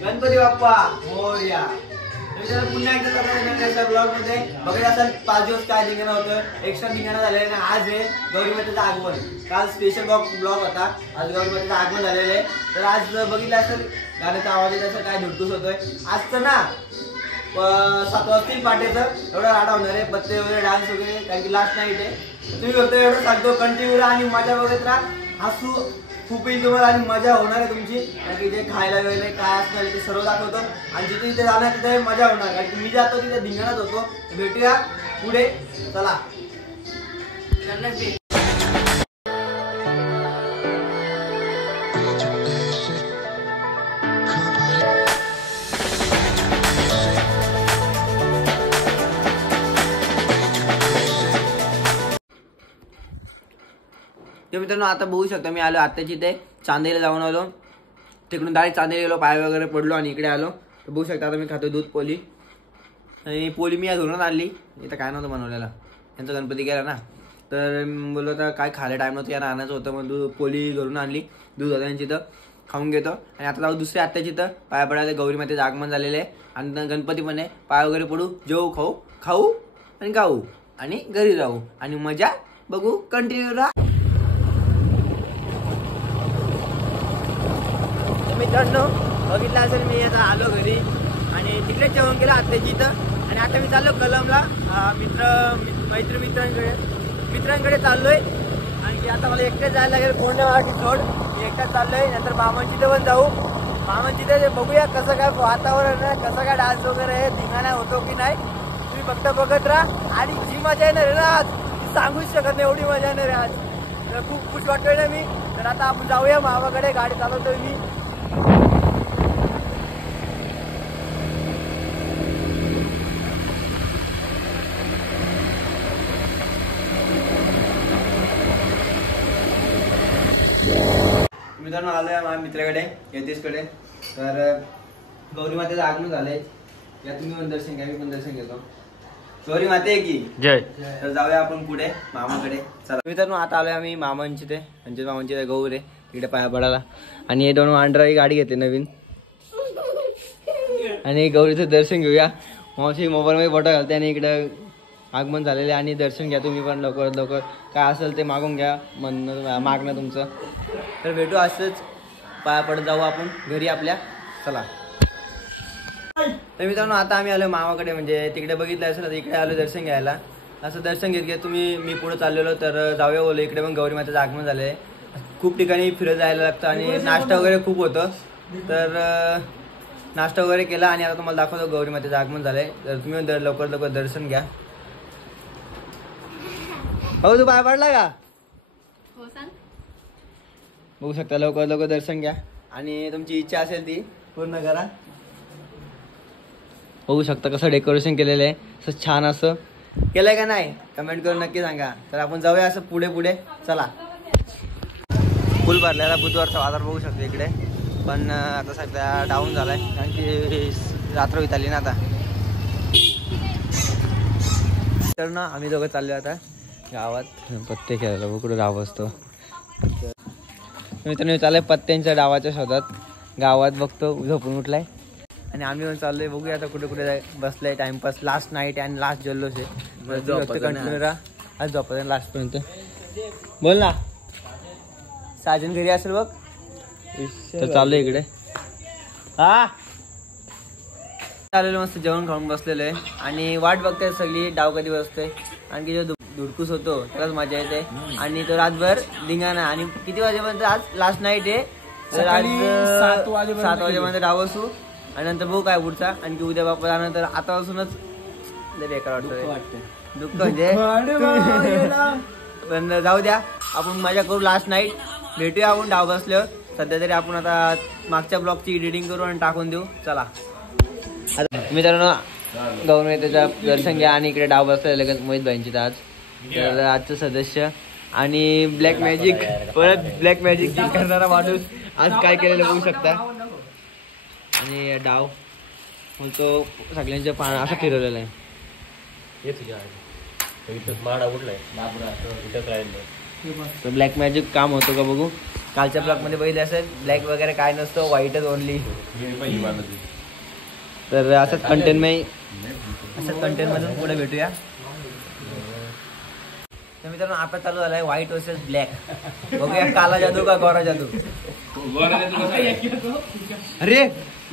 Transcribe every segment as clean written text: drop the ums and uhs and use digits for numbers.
गणपती बाप्पा मोरया. पुन्हा एकदा ब्लॉग मध्ये बघत असाल 5 दिवस काय धिंगाणा होतं. एक्स्ट्रा धिंगाणा झालेला आहे. आज आहे गौरीमातेचं आगमन. काल स्पेशल ब्लॉग होता. आज गौरीमातेचं आगमन झालेलं आहे. तर आज बघितलं असेल गाण्याचा आवाज येत असेल, काय धुडकूस होतोय. आजचं ना 7 वाजता पाठीचं एवढा राडा होणार आहे. पत्ते वगैरे डान्स वगैरे, कारण की लास्ट नाईट आहे. तुम्ही फक्त एवढं सांगतो कंटिन्यू आणि मजा बघत राहा. हसू खूप येईल तुम्हाला आणि मजा होणार आहे तुमची. कारण की जे खायला वगैरे काय असणार ते सर्व दाखवतो. आणि जिथे जिथे जाणार तिथे मजा होणार. कारण की मी जातो तिथे धिंगाणाच होतो. भेटूया पुढे, चला. तर मित्रांनो आता बघू शकता मी आलो आत्ताची इथे चांदेला जाऊन आलो. तिकडून डायरेक्ट चांदेला गेलो, पाय वगैरे पडलो आणि इकडे आलो. तर बघू शकता आता मी खातो दूध पोली. आणि पोली मी आज घरून आणली. इथं काय नव्हतं बनवलेलं, यांचा गणपती गेला ना. तर बोललो तर काय खायला टाईम नव्हतं, यांना आणायचं होतं. मग दूध पोली घरून आणली. दूध होतं यांची इथं, खाऊन घेतो. आणि आता जाऊ दुसऱ्या आत्याची इथं पाया पडायला. गौरीमातेचं आगमन झालेलं आहे आणि गणपती पण आहे. पाय वगैरे पडू, जेऊ, खाऊ आणि गाऊ आणि घरी जाऊ आणि मजा बघू. कंटिन्यू राहा. मित्रांनो बघितलं असेल मी आता आलो घरी आणि तिकडेच जेवण केलं आत्याची इथं. आणि आता मी चाललो कलमला मित्रांकडे चाललोय. आणि की आता मला एकटेच जायला लागेल, कोण सोड. मी एकटाच चाललोय. नंतर मामांची इथं पण जाऊ. मामांची इथं बघूया कसं काय वातावरण आहे, कसं काय डान्स वगैरे आहे, धिंगाणा होतो की नाही. तुम्ही फक्त बघत राहा. आणि जी मजा येणार आहे ना आज, ती सांगूच शकत नाही, एवढी मजा येणार आहे आज. तर खूप खुश वाटतोय ना मी. तर आता आपण जाऊया मामाकडे, गाडी चालवतोय मी. मित्रांनो आलोय माझ्या मित्राकडे, यतीशकडे. तर गौरी मातेचं आगमन झालंय. या तुम्ही पण दर्शन घ्या, मी पण दर्शन घेतो. गौरी माते की जय. तर जाऊया आपण पुढे मामाकडे, चला. मित्रांनो आता आलोय आम्ही मामांची ते, म्हणजे मामांची गौर आहे तिकडे पाया पडायला. आणि हे 2 वांडराची गाडी घेते नवीन. आणि गौरीचं दर्शन घेऊया. मावशी मोबाईलमध्ये फोटो घालते आणि इकडं आगमन झालेले. आणि दर्शन घ्या तुम्ही पण लवकर लवकर. काय असेल ते मागून घ्या, मागणं तुमचं. तर भेटू असंच, पाया पडत जाऊ आपण घरी आपल्या, चला. तर मित्रांनो आता आम्ही आलो मामाकडे, म्हणजे तिकडे बघितलं असेल इकडे आलो दर्शन घ्यायला. असं दर्शन घेत तुम्ही मी पुढे चाललेलो. तर जाऊया बोललो, इकडे पण गौरी मातेचं आगमन झालंय. खूप ठिकाणी फिरत जायला लागतं आणि नाश्ता वगैरे खूप होतं. तर नाश्ता वगैरे केला आणि आता तुम्हाला दाखवतो गौरी मातेचं आगमन झालंय. तर तुम्ही लवकर लवकर दर्शन घ्या. हो तू पाय पडला का? बघू शकता, लवकर लवकर दर्शन घ्या आणि तुमची इच्छा असेल ती पूर्ण करा. बघू शकता कसं डेकोरेशन केलेलं आहे, असं छान असं केलंय का नाही कमेंट करून नक्की सांगा. तर आपण जाऊया असं पुढे पुढे, चला. फुल भरलेला बुधवारचा बाजार बघू शकतो इकडे. पण आता सध्या डाऊन झालाय, कारण की रात्र होत आली ना आता. तर ना आम्ही दोघं चाललो आता गावात पत्ते खेळायला. कुठं गाव असतो मित्रांनो, चाललंय पत्त्यांच्या डावाच्या शोधात. गावात बघतो झोपून उठलाय आणि आम्ही पण चाललोय. बघूया आता कुठे कुठे बसलाय. टाइमपास, लास्ट नाईट आणि लास्ट जल्लोष आहे. कंटिन्यू राहा, आज झोपायचं लास्ट पर्यंत. बोल ना, साजन घरी असेल बघ. तर चाललोय इकडे. हा चाललेलं मस्त जेवण खाऊन बसलेलं आहे आणि वाट बघताय सगळी डाव कधी बसतोय. आणखी जो धुडकूस होतो त्यालाच मजा येते. आणि तो रातभर धिंगाणा. आणि किती वाजेपर्यंत आज लास्ट नाईट आहे. तर आज 7 वाजेपर्यंत डाव असू आणि नंतर बघू काय पुढचा. आणखी उद्या बाप्पा जाण्यानंतर आतापासूनच लय बेकार वाटतं, दुःख म्हणजे. पण जाऊ द्या, आपण मजा करू लास्ट नाईट. भेटूया आपण डाव बसल्यावर. सध्या तरी आपण आता मागच्या ब्लॉगची एडिटिंग करू आणि टाकून देऊ, चला. मित्रांनो गौरी मातेचं दर्शन घ्या आणि इकडे डाव बसला लगेच मोहित भाईंची आज. तर आजचं सदस्य आणि ब्लॅक मॅजिक, परत ब्लॅक मॅजिक करणारा माणूस आज काय केलेलं बघू शकता. आणि डाव तो सगळ्यांच्या असं फिरवलेलं आहे. तर ब्लॅक मॅजिक काम होतं का बघू. कालच्या ब्लॉग मध्ये बघितले असेल ब्लॅक वगैरे काय नसतं, व्हाईटच ओनली. तर असंच कंटेंट मधून पुढे भेटूया. तर मित्रांनो आता चालू झालाय व्हाईट वर्सेस ब्लॅक. बघूया काला जादू का गोरा जादू. अरे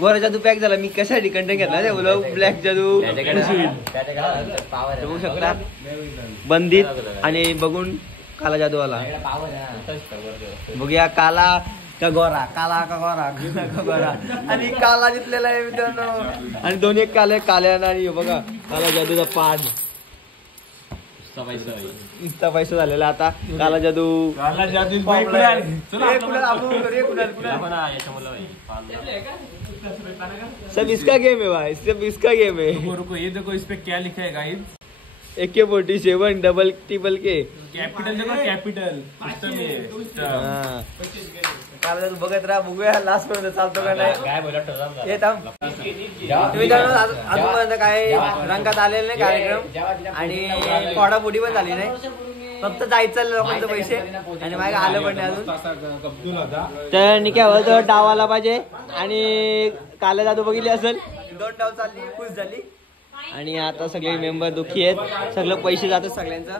गोरा जादू पॅक झाला. मी कशासाठी कंटेंट घेतला बोला ब्लॅक जादू बघू शकता. बंदीत आणि बघून काला जादू आला. बघूया काला का गोरा, काला का गोरा, काला का गोरा. आणि काला जिंकलेला आहे मित्रांनो. आणि दोन्ही एक काले काल्यानं आणि बघा काला जादूचा पान. इतका पैसा झालेला आता काला जादू. सब इसका गेम है भाई, सब इसका गेम है. ये देखो इस पे क्या लिखा है गाइस. AK-47 डबल ट्रिपल के कॅपिटल देखो कॅपिटल. काला जादू बघत राहा. बघूया लास्ट पर्यंत चालतो का नाही. हे थांब अजूनपर्यंत काय रंगात आलेले नाही कार्यक्रम आणि फोडाफोडी पण झाली नाही. फक्त जायचं लोकांचे पैसे आणि माझ्या आलं पण नाही अजून. तर निघ्या डाव आला पाहिजे. आणि काला जादू बघितली असेल 2 डाव चालली, खुश झाली. आणि आता सगळे मेंबर दुखी आहेत. सगळं पैसे जातात सगळ्यांचं.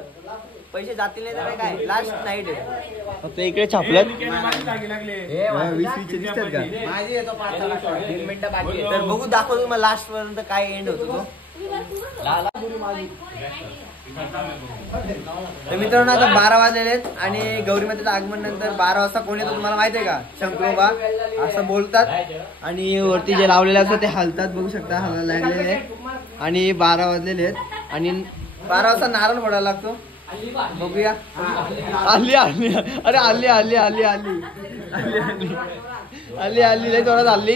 पैसे जातील नाही तर काय लास्ट नाईट आहे. फक्त इकडे छापलं 20 दिसतात का. तर बघू दाखवतो तुम्हाला लास्ट पर्यंत काय एंड होतो तो. तर मित्रांनो आता 12 वाजलेले आहेत आणि गौरी मातेचं आगमन नंतर 12 वाजता कोण येतो तुम्हाला माहिती आहे का. शंकरोबा असं बोलतात आणि वरती जे लावलेले असतात ते हलतात. बघू शकता हलायला लागलेले. आणि 12 वाजलेले आहेत आणि 12 वाजता नारळ फोडायला लागतो. बघूया. आली आली अरे आली आली आली आली आली आली आली लई जोरात आली.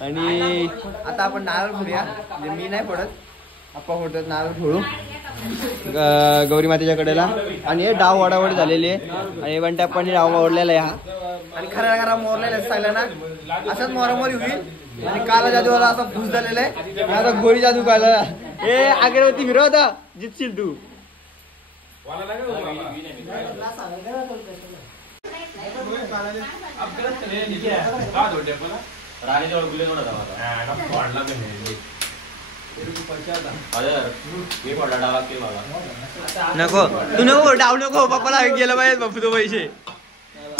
आणि आता आपण नारळ फोडूया. म्हणजे मी नाही फोडत, आप्पा फोडतात. नारळ फोडू गौरी मातेच्या कडेला. आणि हे डाव वडावड झालेली आहे आणि वनटॅपनी डाव ओढलेला आहे हा. आणि खऱ्या खरा मोरलेला आहे सगळ्यांना. असाच मोरामोरी होईल. आणि काला जादूवाला असा भूस झालेला आहे. आता गोरी जादू काला हे अगरबत्ती फिरवता जितशील तू. नको तू नको डाव नको. बाप्पाला गेलं पाहिजे बाप्पू तो पैसे.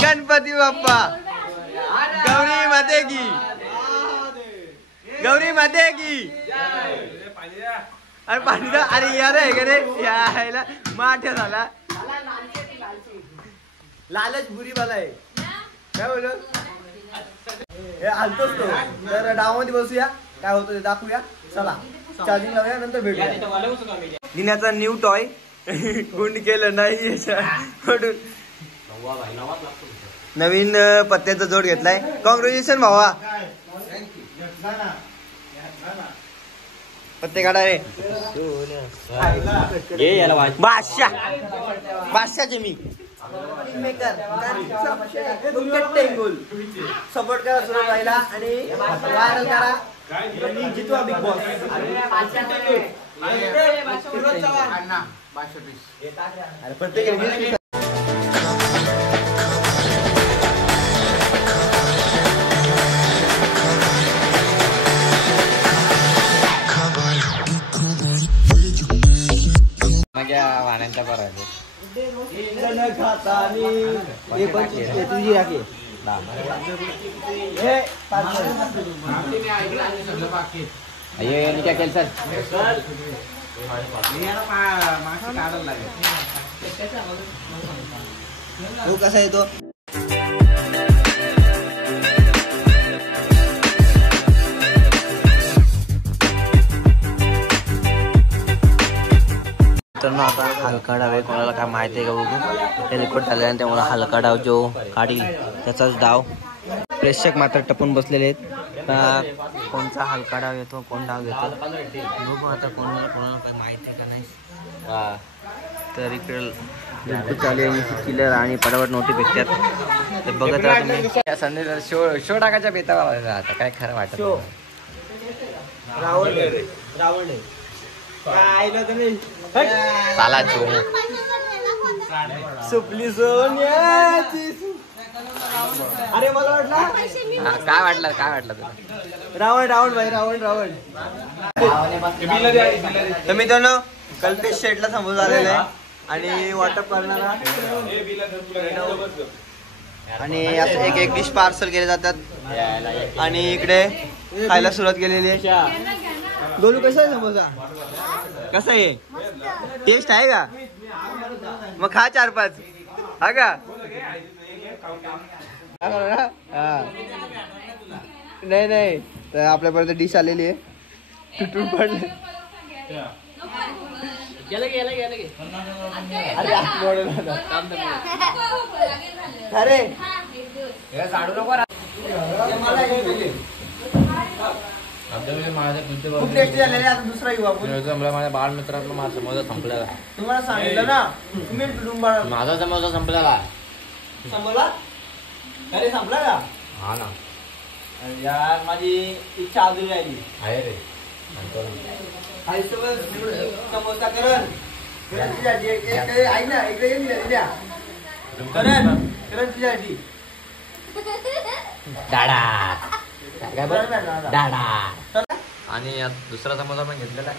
गणपती बाप्पा गौरी माते की, गौरी माते की. अरे पाणी अरे यार आहे का रे यायला माठ्या झाला. लालच बुरी बाला आहे काय बोल. हे आणतोच तो. तर डावामध्ये बसूया काय होतं ते दाखवूया. चला चार्जिंग लावूया नंतर भेटूया. दिनाचा न्यू टॉय गुंड केलं नाही. नवीन पत्त्याचा जोड घेतलाय. कॉंग्रॅच्युलेशन भावा. पत्ते काढा रे. बादशाह मी सपोर्ट करा सुरू राहिला आणि व्हायरल करा आणि जितवा बिग बॉस. अरे प्रत्येक वाहनांचा करायचं. तुझी राखी काय केलं सर. तू कसा येतो. मित्रांनो आता हलका डाव आहे. कोणाला काय माहिती आहे का बघू. हे रेकॉर्ड झाल्यानंतर त्यामुळे हलका डाव जो काढील त्याचाच डाव. प्रेक्षक मात्र टपून बसलेले आहेत. कोणता हलका डाव येतो कोण डाव घेतो बघू आता. कोणाला काय माहिती आहे का नाही. तर इकडे चालू किलर आणि पटापट नोटी भेटतात. ते बघत राहा तुम्ही. संध्याचा शो टाकायच्या बेतावर आता काय खरं वाटत. रावण रावण साला सुपली सोन्याची. अरे मला वाटलं काय वाटलं तुला? रावण भाई रावण. तर मित्रांनो कल्पेश शेटला समोर आलेलं आहे आणि वाटप करणारा आणि असं एक डिश पार्सल केले जातात आणि इकडे खायला सुरुवात केलेली आहे. गोलू कसा आहे समोसा? कसा आहे? टेस्ट आहे का? मग खा 4-5. हा का? नाही तर आपल्यापर्यंत डिश आलेली आहे. तुटून पडले. अरे खूप टेस्टी झालेले. आता दुसरा घेऊ आपण. माझ्या बाळ मित्रातला माझा समोसा संपलेला. तुम्हाला सांगितलं ना तुम्ही माझा समोसा संपलेला. संपला? अरे संपला का? हा ना यार माझी इच्छा अजून राहिली आहे रे. समोसा करण ऐक ना इकडे करण तुझ्यासाठी डाडा आणि दुसरा समोसा पण घेतलेला.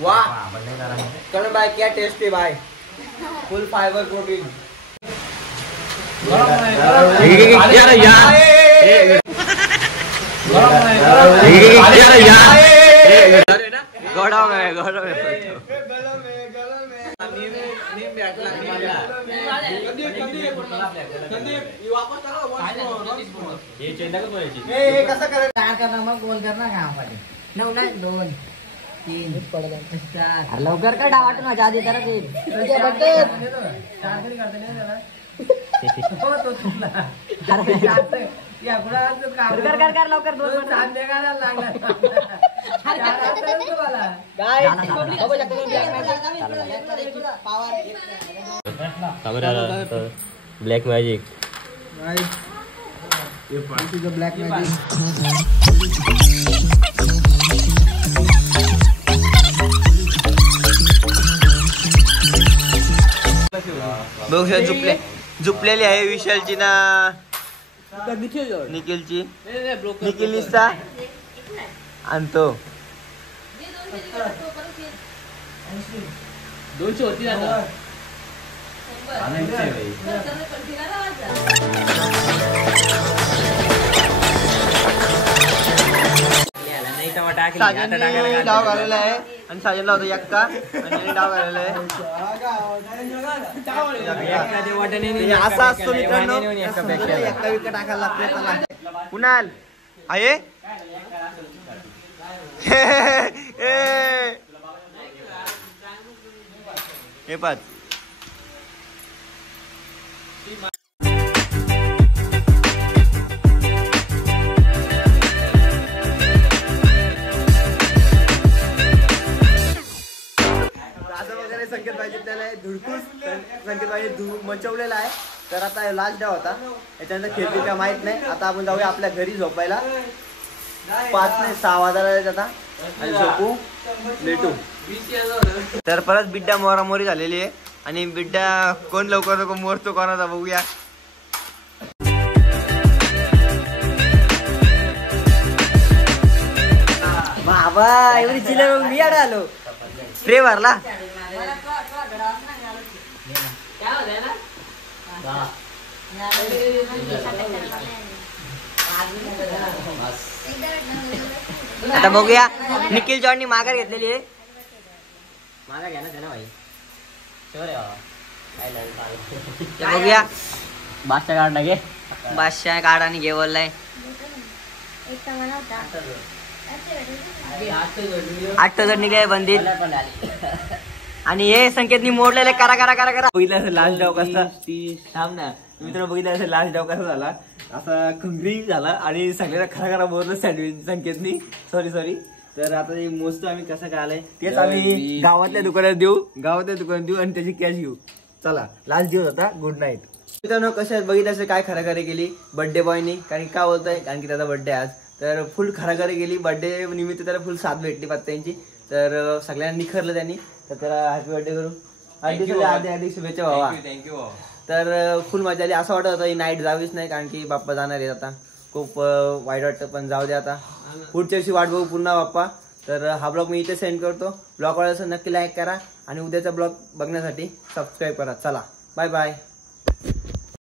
वाह करण भाई क्या टेस्ट है भाई. फुल फाइबर प्रोटीन. कसं करायचं मग गोल करणार का आपण 9 नाही 2 3 4 लवकर का डावाटून माझ्या आधी तर लवकर 2 ब्लॅक मॅजिक. Black magic. बघू झुपलेली आहे विशालची ना निखिलची. निखिल निस्ता आणतो 200 होती आता. साजनने डाव घालेला आहे आणि साजनला होता एक्का आणि डाव घालेला आहे. असा असतो मित्रांनो. एक्का विका टाकायला लागतो. कुणाल आहे हे पाच. संकेत पाहिजे त्याला धुडकूस संकेत पाहिजे मचवलेला आहे. तर आता लास्ट डाव होता याच्यानंतर खेळतील का माहित नाही. आता आपण जाऊया आपल्या घरी झोपायला. 5 नाही 6 वाजायला आता आणि झोपू भेटू. तर परत बिड्डा मोरामोरी झालेली आहे आणि बिड्डा कोण लवकर मोरतो कोणाचा बघूया. बाबा एवढी चिल्लर मी आलो स्प्रे भरला. आता बघूया निखिल जॉननी माघार घेतलेली आहे. माघार घ्या ना भाई. बघूया बादशाह काढ घे. बादशाह काढ आणि घे बोललाय. 8 जण निघाले बंदीत आणि हे संकेतनी मोडलेले करा करा करा करा. बघितलं असं लास्ट डाव कसा थांब ना मित्र. बघितलं असं लास्ट डाव कसा झाला असा खंगरी झाला आणि सगळ्याला खरा खरा बोललं सँडविच संकेतनी. सॉरी. तर आता मोजतो आम्ही कसं काय आलंय तेच आम्ही गावातल्या दुकानात देऊ आणि त्याची कॅश घेऊ. चला लास्ट दिवस होता. गुड नाईट मित्रांनो. कशा बघितलं असं काय खराखरी केली बर्थडे बॉयनी. कारण का बोलतोय कारण की त्याचा बर्थडे आज. तर फुल खराखरी केली. बर्थडे निमित्त त्याला फुल साथ भेटली पत्त्यांची. तर सगळ्यांनी निखरलं त्यांनी, तर त्याला हॅपी बर्थडे करू. हार्दिक शुभेच्छा भावा. थँक्यू. तर फुल मजा आली. असं वाटत होतं ही नाईट जावीच नाही, कारण की बाप्पा जाणार आहेत आता. खूप वाईट वाटतं, पण जाऊ दे आता. पुढच्या वर्षी वाट बघू पुन्हा बाप्पा. तर हा ब्लॉग मी इथे सेंड करतो. ब्लॉग वाढायचं नक्की लाईक करा आणि उद्याचा ब्लॉग बघण्यासाठी सबस्क्राईब करा. चला बाय बाय.